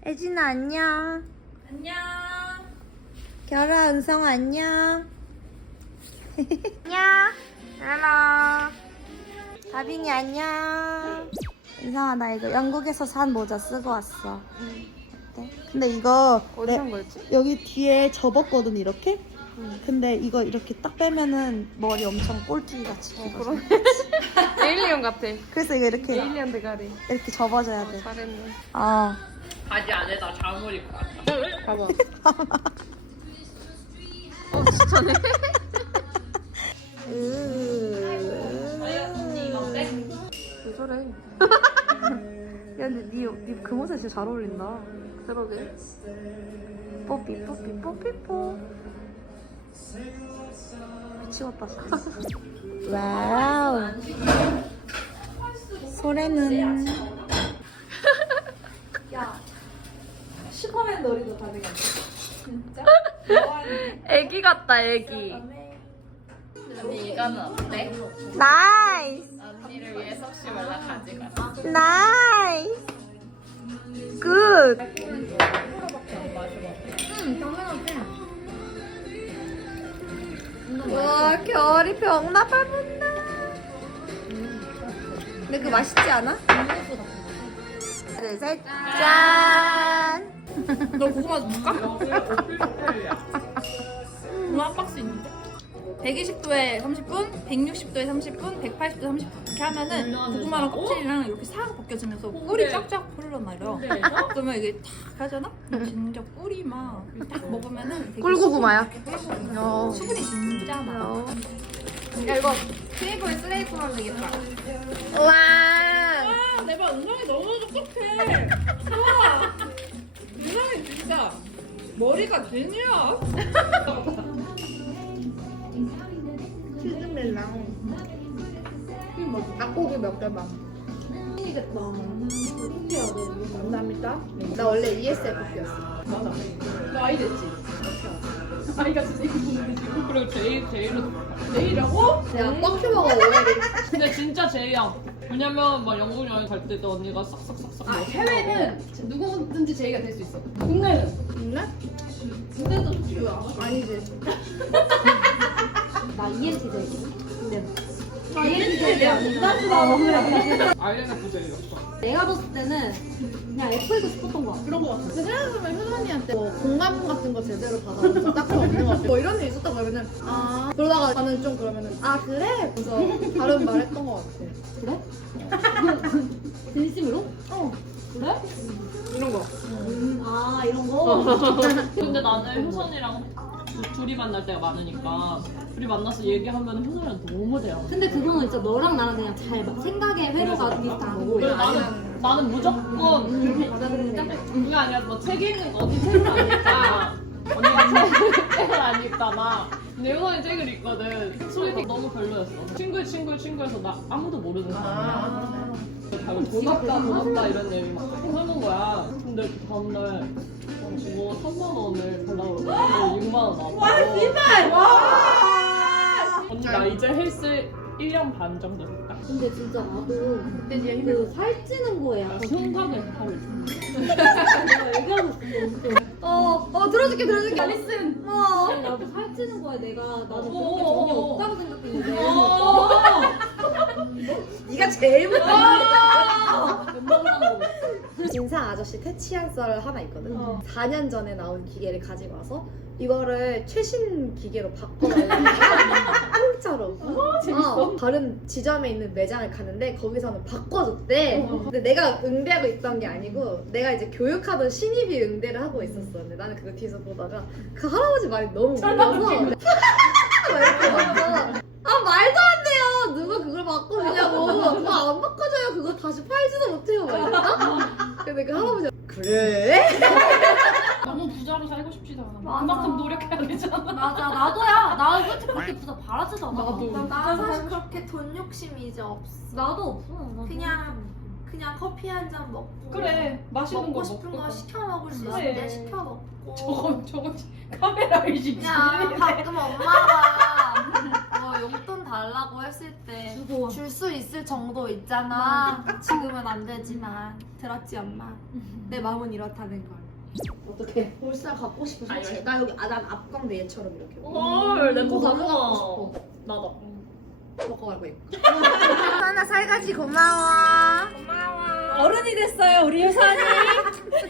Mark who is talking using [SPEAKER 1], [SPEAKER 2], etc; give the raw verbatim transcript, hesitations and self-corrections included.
[SPEAKER 1] 혜진아 안녕.
[SPEAKER 2] 안녕.
[SPEAKER 1] 결아 은성 안녕. 안녕.
[SPEAKER 2] 헬로.
[SPEAKER 1] 다빈이 안녕. 은성아 나 이거 영국에서 산 모자 쓰고 왔어. 어때? 근데 이거
[SPEAKER 2] 어디 산
[SPEAKER 1] 내-
[SPEAKER 2] 거였지?
[SPEAKER 1] 여기 뒤에 접었거든 이렇게.
[SPEAKER 2] 응.
[SPEAKER 1] 근데 이거 이렇게 딱 빼면은 머리 엄청 꼴뚜기 같이 길어져.
[SPEAKER 2] 에일리언 같아.
[SPEAKER 1] 그래서 이거 이렇게
[SPEAKER 2] 에일리언 대가리.
[SPEAKER 1] 이렇게 접어줘야 돼.
[SPEAKER 2] 잘했네.
[SPEAKER 1] 아.
[SPEAKER 3] 바지 안에다 잠을 입고 왔다.
[SPEAKER 2] 봐봐. 어 진짜네. 왜 저래?
[SPEAKER 1] 야 근데 니그 모자 진짜 잘 어울린다.
[SPEAKER 2] 그러게.
[SPEAKER 1] 뽀삐 뽀삐 뽀삐 뽀. 미치겠다 진짜. 와우. 소래는
[SPEAKER 4] 슈퍼맨 놀이도 가능해. 진짜?
[SPEAKER 2] 애기 같다 애기.
[SPEAKER 3] 언니 이거는 어때?
[SPEAKER 1] 나이스
[SPEAKER 3] 언니를 위해 섭씨 말라 가지고 왔어.
[SPEAKER 1] 나이스 굿. 와 겨울이 병나발 본다. 근데 그거 맛있지 않아? 둘, 셋, 짠!
[SPEAKER 4] 너 고구마 줄까? 고구마 한 박스 있는데? 백이십 도에 삼십 분, 백육십 도에 삼십 분, 백팔십 도에 삼십 분 이렇게 하면은 고구마랑 껍질이랑 이렇게 싹 벗겨지면서 꿀이 쫙쫙 흘러내려. 그러면 이게 탁 하잖아? 그럼 진짜 꿀이 막 딱 먹으면은 되게
[SPEAKER 2] 꿀고구마야. 어.
[SPEAKER 4] 수분이 진짜 많아.
[SPEAKER 2] 어.
[SPEAKER 4] 야 이거 테이블에 쓰레기 하면 되겠다.
[SPEAKER 2] 와.
[SPEAKER 4] 아, 내가 은성이 너무 똑똑해. 우와. 은성이 진짜 머리가 제니야.
[SPEAKER 1] 치즈멜랑 닭고기 몇 개만. 신기겠다. 감사합니다. 나 원래 이에스에프피였어.
[SPEAKER 4] 너 아이 됐지?
[SPEAKER 3] 아이가 진짜 이거 보는데 지금 그리고 제일 제일로
[SPEAKER 4] 내일이라고?
[SPEAKER 1] 야, 꽉 먹어 오해리.
[SPEAKER 3] 근데 진짜 제이야. 왜냐면 막 영국 여행 갈 때도 언니가 싹싹싹싹
[SPEAKER 4] 아
[SPEAKER 3] 먹어.
[SPEAKER 4] 해외는 누구든지 제의가 될 수 있어. 국내는?
[SPEAKER 1] 있나?
[SPEAKER 4] 국내도 좋지요.
[SPEAKER 1] 아니지.
[SPEAKER 4] 나 이엔티제이거든. 근데
[SPEAKER 1] 아,
[SPEAKER 4] 이엔티제이야.
[SPEAKER 3] 아이엔에프 제이였어.
[SPEAKER 4] 내가 봤을 때는 그냥 애플도 싶었던 거야.
[SPEAKER 1] 그런 거 같아. 근데 생각해보면 효선이한테 뭐 공감 같은 거 제대로 받아본 딱히 없는 거 같아. 뭐 이런 일 있었다 그러면은 아 그러다가 나는 좀 그러면은 아 그래? 그래서 다른 말 했던 거 같아.
[SPEAKER 4] 그래? 진심으로?
[SPEAKER 1] 어.
[SPEAKER 4] 그래?
[SPEAKER 3] 이런 거.
[SPEAKER 4] 음, 아 이런 거?
[SPEAKER 3] 근데 나는 효선이랑 두- 둘이 만날 때가 많으니까 둘이 만나서 얘기하면 효선이랑 너무 대화.
[SPEAKER 5] 근데 그거는 진짜 너랑 나랑 그냥 잘 막 생각의 회로가 비슷한 거고
[SPEAKER 3] 그래서 나는 나는 무조건 그렇게
[SPEAKER 5] 받아들이니까
[SPEAKER 3] 그게 아니라 너 책 읽는 거 언니 책을 안 읽잖아. 언니가 책, 책을 안 읽잖아. 근데 효선이 책을 읽거든. 소개팅 너무 별로였어. 친구의 친구의 친구여서 나 아무도 모르는 사람이야. 다들 돈 없다 돈 없다 이런 얘기 막 하는 거야. 근데 그 다음날 어, 이거 삼만 원을 달라고 그러고 육만 원 나왔고. 와 씨발! 와! 언니 나 이제 헬스 일 년 반 정도 됐다.
[SPEAKER 5] 근데 진짜 나도 그 살찌는 거에
[SPEAKER 3] 나
[SPEAKER 5] 약간
[SPEAKER 3] 생각을 하고 있어.
[SPEAKER 5] 내가 얘기하고 있어.
[SPEAKER 1] 어, 어 들어줄게 들어줄게.
[SPEAKER 5] 리슨.
[SPEAKER 1] 어.
[SPEAKER 5] 아니, 나도 살찌는 거에 내가 나는 그런 게
[SPEAKER 3] 어.
[SPEAKER 5] 전혀 없다고 생각했는데
[SPEAKER 1] 네가 제일 못해.
[SPEAKER 5] 웬만한 거.
[SPEAKER 1] 진상 아저씨 퇴치한 썰 하나 있거든. 사 년 전에 나온 기계를 가지고 와서 이거를 최신 기계로 바꿔달라고 공짜로. 어, 다른 지점에 있는 매장을 가는데 거기서는 바꿔줬대. 근데 내가 응대하고 있던 게 아니고 내가 이제 교육하던 신입이 응대를 하고 있었어. 근데 나는 그거 뒤에서 보다가 그 할아버지 말이 너무 웃겨서 막 이렇게 하면서 아 말도 안 돼요. 누가 그걸 바꿔주냐고. 아, 안 바꿔줘요. 그거 다시 팔지도 못해요. 막 이랬다. 근데 그 할아버지가 그래?
[SPEAKER 3] 너무 부자로 살고 싶지도 않아. 그만큼 노력해야 되잖아.
[SPEAKER 5] 맞아 나도야. 나는 솔직히 그렇게 부자 바라지도 않아.
[SPEAKER 3] 나도.
[SPEAKER 6] 나 사실 그렇게 돈 욕심이 이제 없어.
[SPEAKER 5] 나도 없어. 나도.
[SPEAKER 6] 그냥 그냥 커피 한 잔 먹고
[SPEAKER 3] 그래 맛있는
[SPEAKER 6] 먹고
[SPEAKER 3] 거
[SPEAKER 6] 싶은
[SPEAKER 3] 먹고.
[SPEAKER 6] 거 시켜 먹을 수 있을
[SPEAKER 3] 그래.
[SPEAKER 6] 때 시켜 먹고
[SPEAKER 3] 저건 저건 카메라를 지키네.
[SPEAKER 6] 그냥 가끔 엄마가 뭐 용돈 달라고 했을 때
[SPEAKER 5] 주고.
[SPEAKER 6] 줄 수 있을 정도 있잖아. 지금은 안 되지만 들었지 엄마. 내 마음은 이렇다는 걸.
[SPEAKER 1] 어떻게? 볼살 갖고 싶어
[SPEAKER 3] 아,
[SPEAKER 1] 솔직히. 나 여기 아, 난 앞광대 얘처럼 이렇게.
[SPEAKER 3] 헐, 내거
[SPEAKER 1] 거
[SPEAKER 3] 갖고
[SPEAKER 1] 갖고
[SPEAKER 3] 싶어.
[SPEAKER 1] 싶어.
[SPEAKER 3] 나도.
[SPEAKER 1] 먹어 말고 입고.
[SPEAKER 2] 하나 살가지 고마워.
[SPEAKER 4] 어른이 됐어요 우리 유산이.